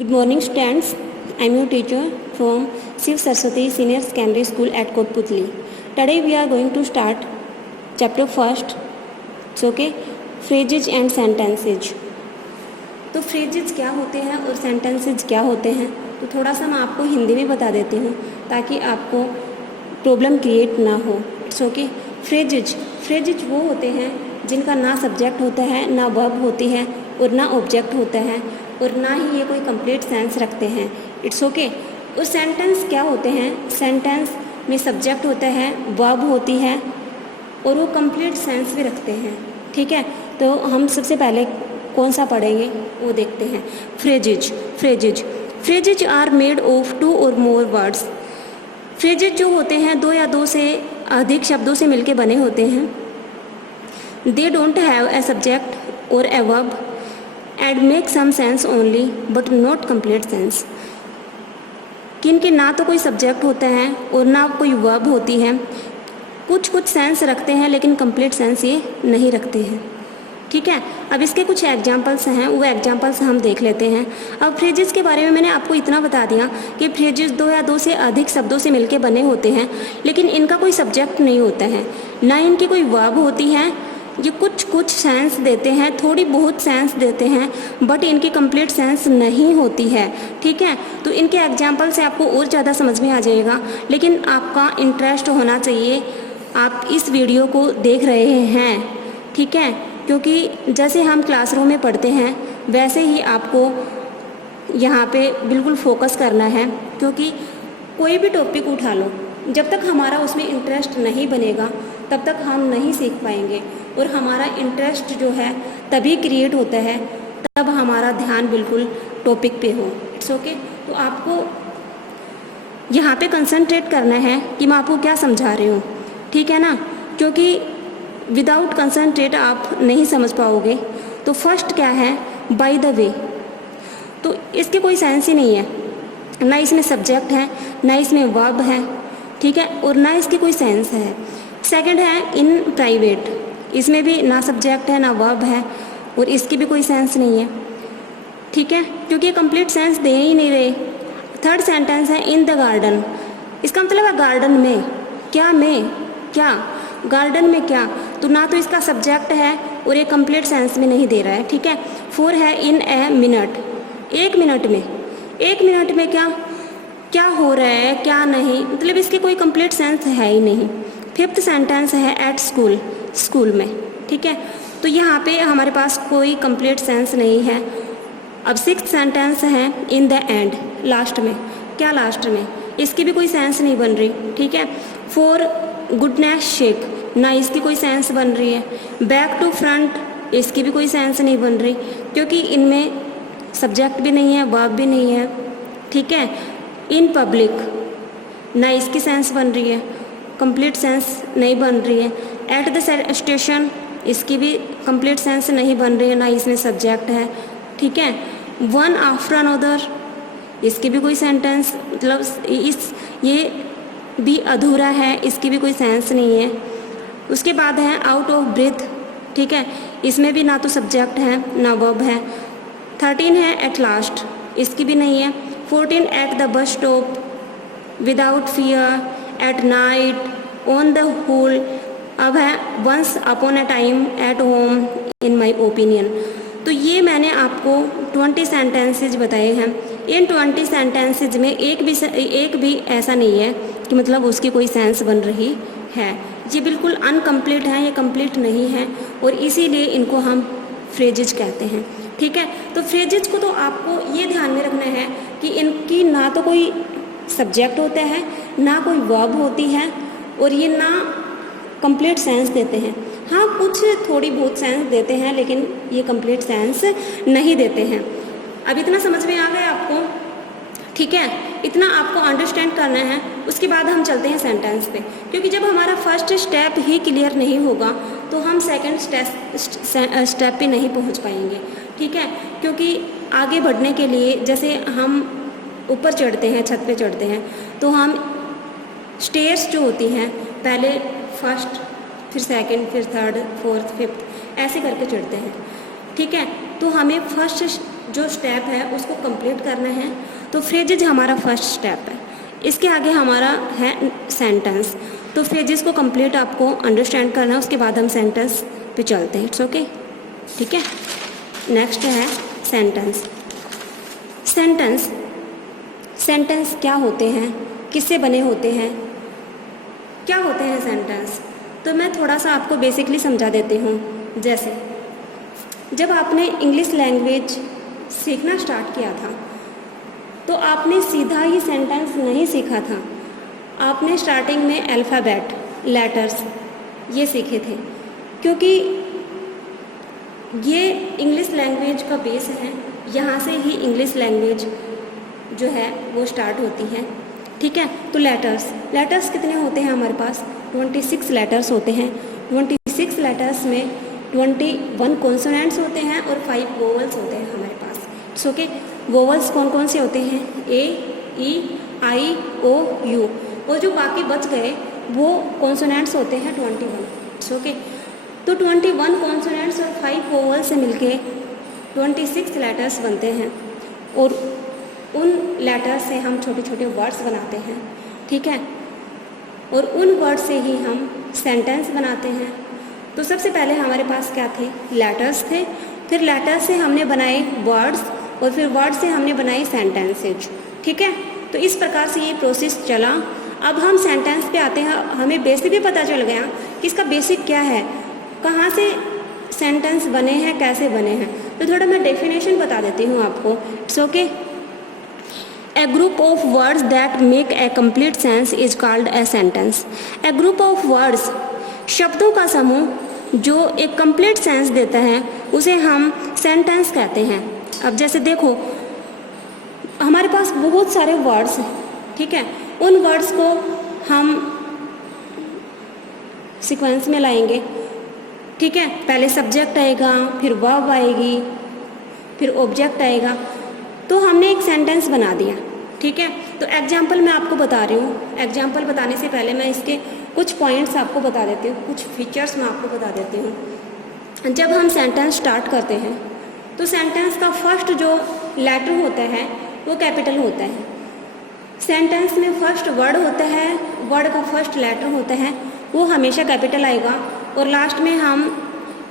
Good morning, students. I am your teacher from Shiv Saraswati Senior Secondary School at Kotputli. Today we are going to start chapter first. It's okay. Phrases and sentences. तो phrases क्या होते हैं और sentences क्या होते हैं, तो थोड़ा सा मैं आपको हिंदी में बता देती हूँ ताकि आपको प्रॉब्लम क्रिएट ना हो. It's okay. phrases वो होते हैं जिनका ना सब्जेक्ट होता है, ना वर्ब होती है और ना ऑब्जेक्ट होता है और ना ही ये कोई कंप्लीट सेंस रखते हैं. It's okay. और सेंटेंस क्या होते हैं, सेंटेंस में सब्जेक्ट होता है, वर्ब होती है और वो कंप्लीट सेंस भी रखते हैं. ठीक है, तो हम सबसे पहले कौन सा पढ़ेंगे वो देखते हैं. फ्रेजेज आर मेड ऑफ 2 और मोर वर्ड्स. फ्रेजेज जो होते हैं 2 या 2 से अधिक शब्दों से मिलके बने होते हैं. They don't have a subject और a verb and make some sense only but not complete sense. किनके ना तो कोई सब्जेक्ट होता है और ना कोई वर्ब होती है. कुछ सेंस रखते हैं लेकिन कंप्लीट सेंस ये नहीं रखते हैं. ठीक है, अब इसके कुछ एग्जांपल्स हैं, वो एग्जांपल्स हम देख लेते हैं. अब फ्रेजेस के बारे में मैंने आपको इतना बता दिया कि फ्रेजेस 2 या 2 से अधिक शब्दों से मिलके बने होते हैं लेकिन इनका कोई सब्जेक्ट नहीं होता है, ना इनकी कोई वर्ब होती है. ये कुछ सेंस देते हैं, थोड़ी बहुत सेंस देते हैं बट इनकी कंप्लीट सेंस नहीं होती है. ठीक है, तो इनके एग्जांपल से आपको और ज़्यादा समझ में आ जाएगा. लेकिन आपका इंटरेस्ट होना चाहिए, आप इस वीडियो को देख रहे हैं. ठीक है, क्योंकि जैसे हम क्लासरूम में पढ़ते हैं वैसे ही आपको यहाँ पे बिल्कुल फोकस करना है. क्योंकि कोई भी टॉपिक उठा लो, जब तक हमारा उसमें इंटरेस्ट नहीं बनेगा तब तक हम नहीं सीख पाएंगे. और हमारा इंटरेस्ट जो है तभी क्रिएट होता है तब हमारा ध्यान बिल्कुल टॉपिक पे हो. It's okay. तो आपको यहाँ पे कंसंट्रेट करना है कि मैं आपको क्या समझा रही हूँ. ठीक है ना, क्योंकि विदाउट कंसंट्रेट आप नहीं समझ पाओगे. तो फर्स्ट क्या है, बाय द वे. तो इसके कोई सेंस ही नहीं है, ना इसमें सब्जेक्ट है ना इसमें वर्ब है. ठीक है, और ना इसकी कोई सेंस है. सेकंड है इन प्राइवेट. इसमें भी ना सब्जेक्ट है ना वर्ब है और इसकी भी कोई सेंस नहीं है. ठीक है, क्योंकि ये कंप्लीट सेंस दे ही नहीं रहे. थर्ड सेंटेंस है इन द गार्डन. इसका मतलब है गार्डन में. क्या में, क्या गार्डन में क्या, तो ना तो इसका सब्जेक्ट है और ये कंप्लीट सेंस में नहीं दे रहा है. ठीक है. 4 है इन ए मिनट. 1 मिनट में, 1 मिनट में क्या हो रहा है क्या नहीं, मतलब इसके कोई कंप्लीट सेंस है ही नहीं. 5th सेंटेंस है एट स्कूल, स्कूल में. ठीक है, तो यहाँ पे हमारे पास कोई कंप्लीट सेंस नहीं है. अब 6th सेंटेंस है इन द एंड, लास्ट में. क्या लास्ट में, इसकी भी कोई सेंस नहीं बन रही. ठीक है. 4 गुडनेस शेक, ना इसकी कोई सेंस बन रही है. बैक टू फ्रंट, इसकी भी कोई सेंस नहीं बन रही क्योंकि इनमें सब्जेक्ट भी नहीं है वर्ब भी नहीं है. ठीक है. इन पब्लिक, ना इसकी सेंस बन रही है, कंप्लीट सेंस नहीं बन रही है. एट द स्टेशन, इसकी भी कंप्लीट सेंस नहीं बन रही है, ना इसमें सब्जेक्ट है. ठीक है. वन आफ्टर अनदर, इसकी भी कोई सेंटेंस, मतलब ये भी अधूरा है, इसकी भी कोई सेंस नहीं है. उसके बाद है आउट ऑफ ब्रेथ. ठीक है, इसमें भी ना तो सब्जेक्ट है ना वर्ब है. 13 है एट लास्ट, इसकी भी नहीं है. 14 at the bus stop, without fear, at night, on the whole. अब है once upon a time, at home, in my opinion. तो ये मैंने आपको 20 सेंटेंसेज बताए हैं. इन 20 सेंटेंसेज में एक भी ऐसा नहीं है कि मतलब उसकी कोई सेंस बन रही है. ये बिल्कुल अनकम्प्लीट है, ये कंप्लीट नहीं है और इसीलिए इनको हम फ्रेजेज कहते हैं. ठीक है, तो फ्रेजेज को तो आपको ये ध्यान में रखना है कि इनकी ना तो कोई सब्जेक्ट होता है ना कोई वर्ब होती है और ये ना कंप्लीट सेंस देते हैं. हाँ, कुछ थोड़ी बहुत सेंस देते हैं लेकिन ये कंप्लीट सेंस नहीं देते हैं. अब इतना समझ में आ गया आपको. ठीक है, इतना आपको अंडरस्टैंड करना है. उसके बाद हम चलते हैं सेंटेंस पे, क्योंकि जब हमारा फर्स्ट स्टेप ही क्लियर नहीं होगा तो हम सेकंड स्टेप पे नहीं पहुंच पाएंगे. ठीक है, क्योंकि आगे बढ़ने के लिए जैसे हम ऊपर चढ़ते हैं, छत पे चढ़ते हैं, तो हम स्टेयर्स जो होती हैं पहले फर्स्ट, फिर सेकंड, फिर थर्ड, फोर्थ, फिफ्थ, ऐसे करके चढ़ते हैं. ठीक है, तो हमें फर्स्ट जो स्टेप है उसको कंप्लीट करना है। तो फ्रेजेज हमारा फर्स्ट स्टेप है, इसके आगे हमारा है सेंटेंस। तो फ्रेजेस को कंप्लीट आपको अंडरस्टैंड करना है, उसके बाद हम सेंटेंस पे चलते हैं। इट्स ओके, ठीक है। नेक्स्ट है सेंटेंस। सेंटेंस सेंटेंस क्या होते हैं, किससे बने होते हैं, क्या होते हैं सेंटेंस, तो मैं थोड़ा सा आपको बेसिकली समझा देती हूँ। जैसे जब आपने इंग्लिश लैंग्वेज सीखना स्टार्ट किया था तो आपने सीधा ही सेंटेंस नहीं सीखा था, आपने स्टार्टिंग में अल्फ़ाबेट, लेटर्स ये सीखे थे, क्योंकि ये इंग्लिश लैंग्वेज का बेस है। यहाँ से ही इंग्लिश लैंग्वेज जो है वो स्टार्ट होती है, ठीक है। तो लेटर्स कितने होते हैं हमारे पास, 26 लेटर्स होते हैं। 26 लेटर्स में 21 कॉन्सोनेंट्स होते हैं और 5 वोवल्स होते हैं हमारे पास। It's okay. वोवल्स कौन कौन से होते हैं, ए, ई, आई, ओ, यू, और जो बाकी बच गए वो कॉन्सोनेंट्स होते हैं 21। It's okay. तो 21 कॉन्सोनेंट्स और 5 वोवल्स से मिलके 26 लेटर्स बनते हैं, और उन लेटर्स से हम छोटे छोटे वर्ड्स बनाते हैं, ठीक है। और उन वर्ड्स से ही हम सेंटेंस बनाते हैं। तो सबसे पहले हमारे पास क्या थे, लेटर्स थे, फिर लेटर्स से हमने बनाए वर्ड्स, और फिर वर्ड से हमने बनाई सेंटेंसेज, ठीक है। तो इस प्रकार से ये प्रोसेस चला। अब हम सेंटेंस पे आते हैं। हमें बेसिक भी पता चल गया कि इसका बेसिक क्या है, कहाँ से सेंटेंस बने हैं, कैसे बने हैं। तो थोड़ा मैं डेफिनेशन बता देती हूँ आपको। It's okay. A group of words that make a complete sense is called a sentence. A group of words, शब्दों का समूह जो एक कंप्लीट सेंस देता है उसे हम सेंटेंस कहते हैं। अब जैसे देखो हमारे पास बहुत सारे वर्ड्स हैं, ठीक है। उन वर्ड्स को हम सीक्वेंस में लाएंगे, ठीक है। पहले सब्जेक्ट आएगा, फिर वर्ब आएगी, फिर ऑब्जेक्ट आएगा, तो हमने एक सेंटेंस बना दिया, ठीक है। तो एग्जाम्पल मैं आपको बता रही हूँ। एग्जाम्पल बताने से पहले मैं इसके कुछ पॉइंट्स आपको बता देती हूँ, कुछ फीचर्स मैं आपको बता देती हूँ। जब हम सेंटेंस स्टार्ट करते हैं तो सेंटेंस का फर्स्ट जो लेटर होता है वो कैपिटल होता है। सेंटेंस में फर्स्ट वर्ड होता है, वर्ड का फर्स्ट लेटर होता है वो हमेशा कैपिटल आएगा, और लास्ट में हम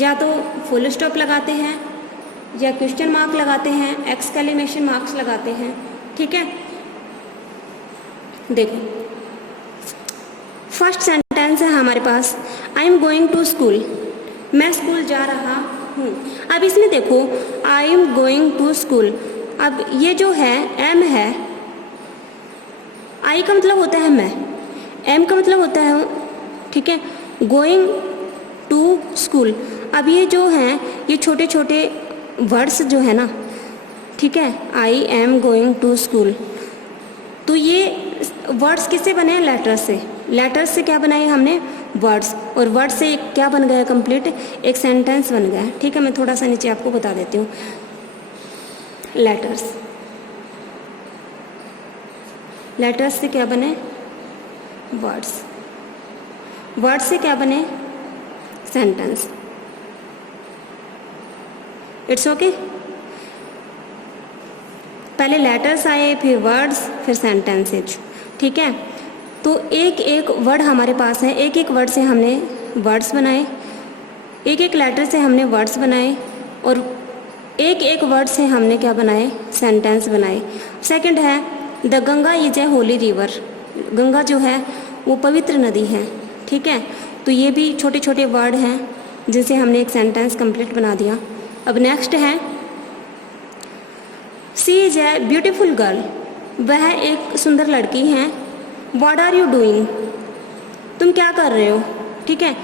या तो फुल स्टॉप लगाते हैं या क्वेश्चन मार्क लगाते हैं, एक्सक्लेमेशन मार्क्स लगाते हैं, ठीक है। देखो फर्स्ट सेंटेंस है हमारे पास, I am going to school, मैं स्कूल जा रहा हूँ। अब इसमें देखो I am going to school, अब ये जो है एम है, आई का मतलब होता है मैं, एम का मतलब होता है, ठीक है, गोइंग टू स्कूल। अब ये जो हैं ये छोटे छोटे वर्ड्स जो है ना, ठीक है, I am going to school, तो ये वर्ड्स किससे बने हैं, लेटर्स से। लेटर्स से क्या बनाए हमने, वर्ड्स, और वर्ड्स से क्या बन गया कंप्लीट, एक सेंटेंस बन गया, ठीक है। मैं थोड़ा सा नीचे आपको बता देती हूँ। लेटर्स, लेटर्स से क्या बने, वर्ड्स, वर्ड्स से क्या बने, सेंटेंस। It's okay. पहले लेटर्स आए, फिर वर्ड्स, फिर सेंटेंसेज, ठीक है। तो एक एक वर्ड हमारे पास है, एक एक वर्ड से हमने वर्ड्स बनाए, एक एक लेटर से हमने वर्ड्स बनाए, और एक एक वर्ड से हमने क्या बनाए, सेंटेंस बनाए। सेकंड है the Ganga is a Holi river, Ganga जो है वो पवित्र नदी है, ठीक है। तो ये भी छोटे छोटे वर्ड हैं जिनसे हमने एक सेंटेंस कंप्लीट बना दिया। अब नेक्स्ट है सी इज ए ब्यूटीफुल गर्ल, वह एक सुंदर लड़की है। व्हाट आर यू डूइंग, तुम क्या कर रहे हो, ठीक है।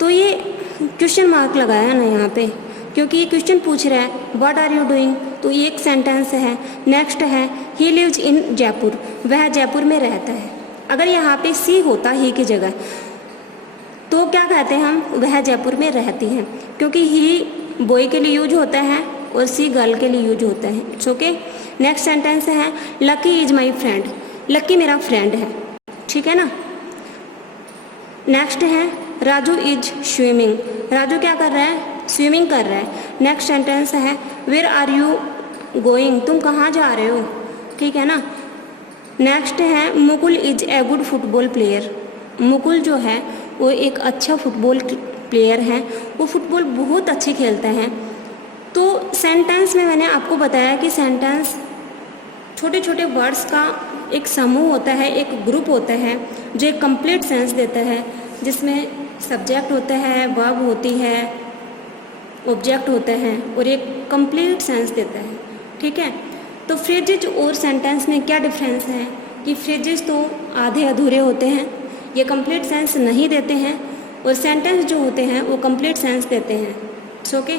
तो ये क्वेश्चन मार्क लगाया ना यहाँ पे, क्योंकि ये क्वेश्चन पूछ रहा है व्हाट आर यू डूइंग, तो ये एक सेंटेंस है। नेक्स्ट है ही लिव्स इन जयपुर, वह जयपुर में रहता है। अगर यहाँ पे सी होता ही की जगह तो क्या कहते हैं हम, वह जयपुर में रहती है, क्योंकि ही बॉय के लिए यूज होता है और सी गर्ल के लिए यूज होता है। It's okay. नेक्स्ट सेंटेंस है lucky is my friend, lucky मेरा फ्रेंड है, ठीक है ना। नेक्स्ट है राजू इज स्विमिंग, राजू क्या कर रहा है, स्विमिंग कर रहा है। नेक्स्ट सेंटेंस है वेयर आर यू गोइंग, तुम कहाँ जा रहे हो, ठीक है ना। नेक्स्ट है Mukul is a good football player. Mukul जो है वो एक अच्छा फुटबॉल प्लेयर है, वो फुटबॉल बहुत अच्छी खेलता है। तो सेंटेंस में मैंने आपको बताया कि सेंटेंस छोटे छोटे वर्ड्स का एक समूह होता है, एक ग्रुप होता है जो एक कंप्लीट सेंस देता है, जिसमें सब्जेक्ट होता है, वर्ब होती है, ऑब्जेक्ट होता है और एक कंप्लीट सेंस देता है, ठीक है। तो फ्रेजेज और सेंटेंस में क्या डिफरेंस है कि फ्रेजेज तो आधे अधूरे होते हैं, ये कंप्लीट सेंस नहीं देते हैं, और सेंटेंस जो होते हैं वो कंप्लीट सेंस देते हैं। It's okay.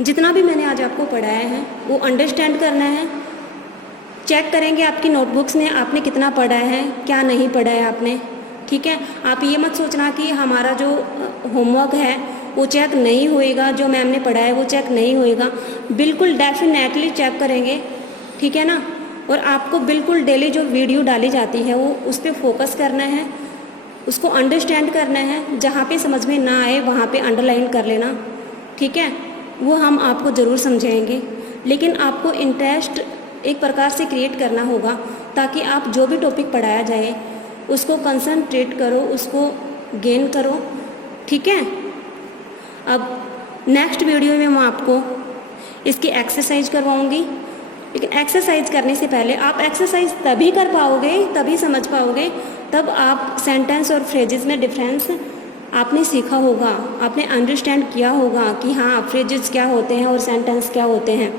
जितना भी मैंने आज आपको पढ़ाया है वो अंडरस्टैंड करना है। चेक करेंगे आपकी नोटबुक्स में आपने कितना पढ़ा है, क्या नहीं पढ़ा है आपने, ठीक है। आप ये मत सोचना कि हमारा जो होमवर्क है वो चेक नहीं होएगा, जो मैम ने पढ़ा है वो चेक नहीं होएगा। बिल्कुल डेफिनेटली चेक करेंगे, ठीक है ना। और आपको बिल्कुल डेली जो वीडियो डाली जाती है वो उस पर फोकस करना है, उसको अंडरस्टैंड करना है। जहाँ पे समझ में ना आए वहाँ पे अंडरलाइन कर लेना, ठीक है। वो हम आपको ज़रूर समझाएंगे, लेकिन आपको इंटरेस्ट एक प्रकार से क्रिएट करना होगा ताकि आप जो भी टॉपिक पढ़ाया जाए उसको कंसंट्रेट करो, उसको गेन करो, ठीक है। अब नेक्स्ट वीडियो में मैं आपको इसकी एक्सरसाइज करवाऊंगी, लेकिन एक्सरसाइज करने से पहले आप एक्सरसाइज तभी कर पाओगे, तभी समझ पाओगे, तब आप सेंटेंस और फ्रेजेस में डिफरेंस आपने सीखा होगा, आपने अंडरस्टैंड किया होगा कि हाँ फ्रेजेस क्या होते हैं और सेंटेंस क्या होते हैं।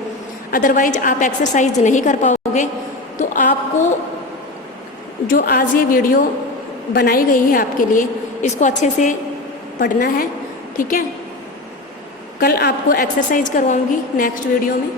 अदरवाइज आप एक्सरसाइज नहीं कर पाओगे। तो आपको जो आज ये वीडियो बनाई गई है आपके लिए, इसको अच्छे से पढ़ना है, ठीक है। कल आपको एक्सरसाइज करवाऊंगी नेक्स्ट वीडियो में।